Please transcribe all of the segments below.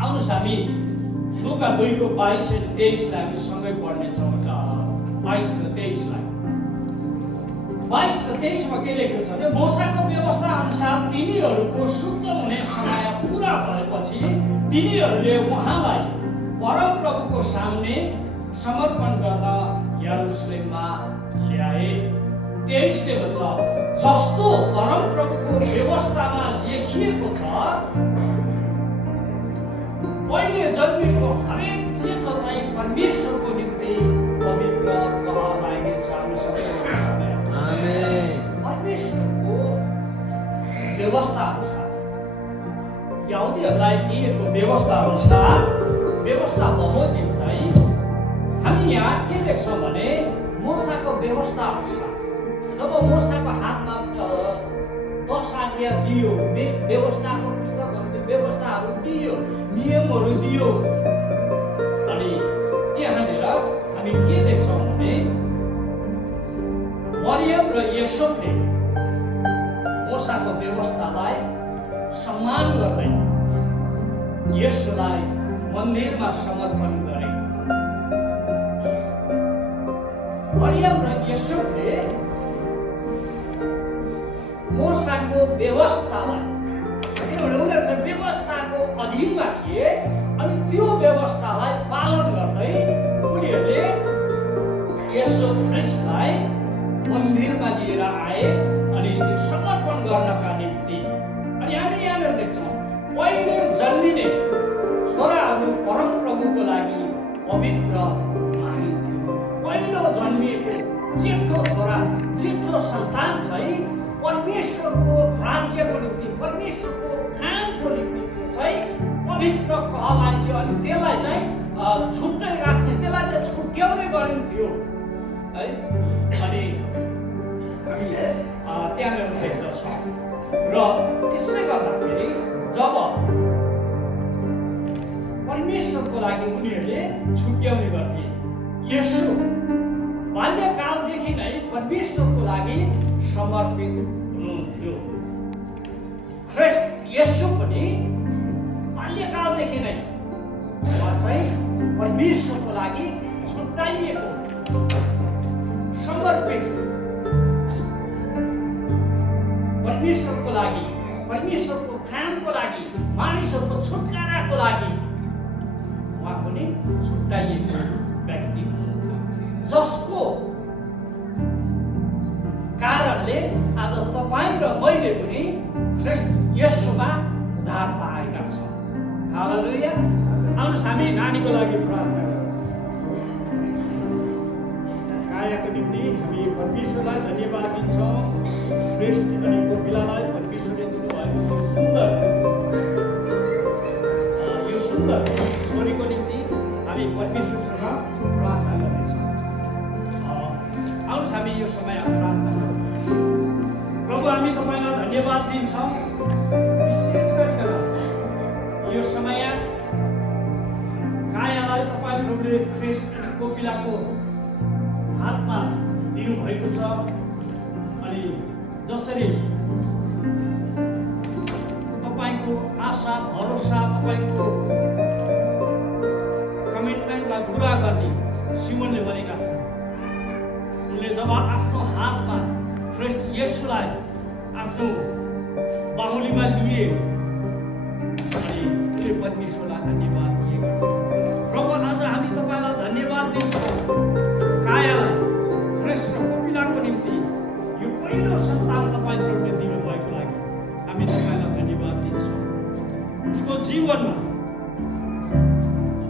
आउनुहोस् हामी लुका 2को 22 र 23 लाई हामी सँगै पढ्नेछौँ। 22 र 23 लाई 22 र 23 मा के लेखेको छ भने मोसाको व्यवस्था अनुसार तिनीहरूको शुद्ध हुने समय पूरा भएपछि तिनीहरूले उहाँलाई परमप्रभुको सामने समर्पण गर्न यरुशलेममा ल्याए। 23 ले भन्छ जस्तो परमप्रभुको व्यवस्थामा लेखिएको छ पहिले जन्मेको हरेक चेतो चाहिँ परमेश्वरको निम्ति पवित्र कहलाइनेछ। हामी सबैको आमेन। परमेश्वरको व्यवस्था अनुसार यहुदीहरूलाई दिएको व्यवस्था अनुसार व्यवस्था बमोजिम चाहिँ हामी यहाँ के देख्छौँ भने मोसाको व्यवस्था अनुसार जब मोसाको हातमा 10 आज्ञा दियो, व्यवस्थाको पुस्तकहरू व्यवस्थाहरू दियो, नियमहरू दियो, अनि त्यहाँनिर हामी के देख्छौँ भने मरियम र योसेफले मोसाको व्यवस्थालाई सम्मान गर्दै यसलाई मन्दिरमा समर्पण गरे। मरियम र योसेफले मोसाको व्यवस्थालाई, किनभने उनीहरू चाहिँ व्यवस्थाको अधीनमा थिए, अनि त्यो व्यवस्थालाई पालन गर्दै उनीहरूले येशू ख्रीष्टलाई मन्दिरमा लिएर आए अनि त्यो समर्पण गर्नका निम्ति। अनि हामी यहाँनिर देख्छौँ पहिले जन्मिने छोराहरू परमप्रभुको लागि पवित्र मानिन्थ्यो। पहिलो जन्मिएको जेठो छोरा, जेठो सन्तान चाहिँ परमेश्वरको राज्यको निम्ति, परमेश्वरको कामको निम्ति चाहिँ पवित्र कहलाइन्थ्यो। अनि त्यसलाई चाहिँ छुट्टै राख्ने, त्यसलाई चाहिँ छुट्याउने गरिन्थ्यो है। अनि हामी त्यहाँनिर देख्दछौँ र यसले गर्दाखेरि जब परमेश्वरको लागि उनीहरूले छुट्याउने गर्थे, येशू बाल्यकालदेखि नै परमेश्वरको लागि समर्पित हुनुहुन्थ्यो। ख्रीष्ट येशू पनि बाल्यकालदेखि नै चाहिँ परमेश्वरको लागि छुट्याइएको, समर्पित, परमेश्वरको लागि, परमेश्वरको कामको लागि, मानिसहरूको छुटकाराको लागि उहाँ पनि छुट्याइएको व्यक्ति हुनुहुन्थ्यो, जसको कारणले आज तपाईँ र मैले पनि ख्रीष्ट येशूमा उद्धार पाएका छौँ। हालेलुया। आउनुहोस् हामी नानीको लागि प्रार्थना गरौँ। कायाको निम्ति हामी परमेश्वरलाई धन्यवाद दिन्छौँ। ख्रीष्ट अनि कोपिलालाई परमेश्वरले दिनुभएको यो सुन्दर छोरीको निम्ति हामी परमेश्वरसँग प्रार्थना गर्नेछौँ। आउनुहोस् हामी यो समय प्रार्थना गरौँ। प्रभु हामी तपाईँलाई धन्यवाद दिन्छौँ, विशेष गरिकन यो समय कायालाई तपाईँ प्रभुले ख्रीष्ट कोपिलाको हातमा दिनुभएको छ। अनि जसरी तपाईँको आशा भरोसा, तपाईँको कमिटमेन्टलाई पुरा गर्ने सिमोनले भनेका छन्। उनले जब आफ्नो हातमा ख्रीष्ट येशूलाई आफ्नो बाहुलीमा लिए अनि उनले परमेश्वरलाई धन्यवाद दिएका छन्। प्रभु आज हामी तपाईँलाई धन्यवाद दिन्छौँ कायालाई ख्रीष्ट र कोपिलाको निम्ति यो पहिलो सन्तान तपाईँ प्रभुले दिनुभएको लागि हामी तपाईँलाई धन्यवाद दिन्छौँ। उसको जीवनमा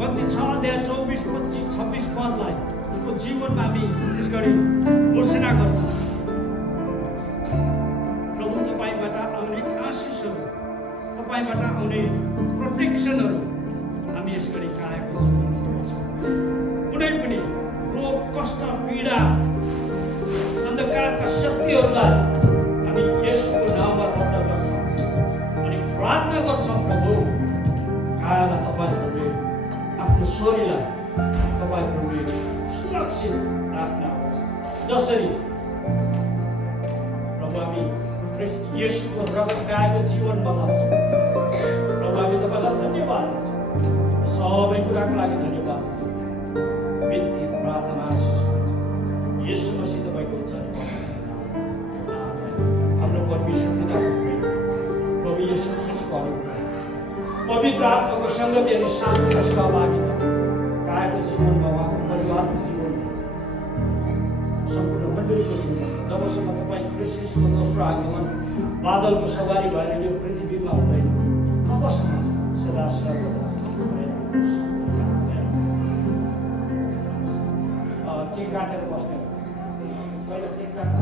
कति 6 अध्याय 24, 25, 26 पदलाई उसको जीवनमा हामी विशेष गरी घोषणा गर्छौँ। प्रभु तपाईँबाट आउने आशिषहरू, तपाईँबाट आउने प्रोटेक्सनहरू हामी यस गरी कायाको जीवनमा पाउँछौँ। कुनै पनि रोग, कष्ट, पीडा, अन्धकारका शक्तिहरूलाई हामी यसको नाममा रद्द गर्छौँ अनि प्रार्थना गर्छौँ। प्रभु कायालाई तपाईँहरूले आफ्नो छोरीलाई तपाईँहरूले सुरक्षित राख्नुहोस्। जसरी प्रभु हामी ख्रीष्ट येशूको रगत गाएको जीवनमा लाउँछौँ। प्रभु हामी तपाईँलाई धन्यवाद दिन्छौँ। सबै कुराको लागि धन्यवाद। बिन्ती प्रार्थना आशिष हुन्छ येशू मसीह तपाईँको उच्चारण हाम्रो परमेश्वर पिताको प्रेम, प्रभु येशू ख्रीष्टको अनुग्रह, पवित्र आत्माको सङ्गति अनि शान्तिका सहभागिता कायको जीवनमा उहाँको परिवारको जीवन सम्पूर्ण मण्डलीको जीवन जबसम्म तपाईँ ख्रीष्टको दोस्रो आगमन बादलको सवारी भएर यो पृथ्वीमा हुँदैन तबसम्म सदा सर्वदा भइरहनुहोस्। केक काटेर बस्ने पहिला केक काट्दा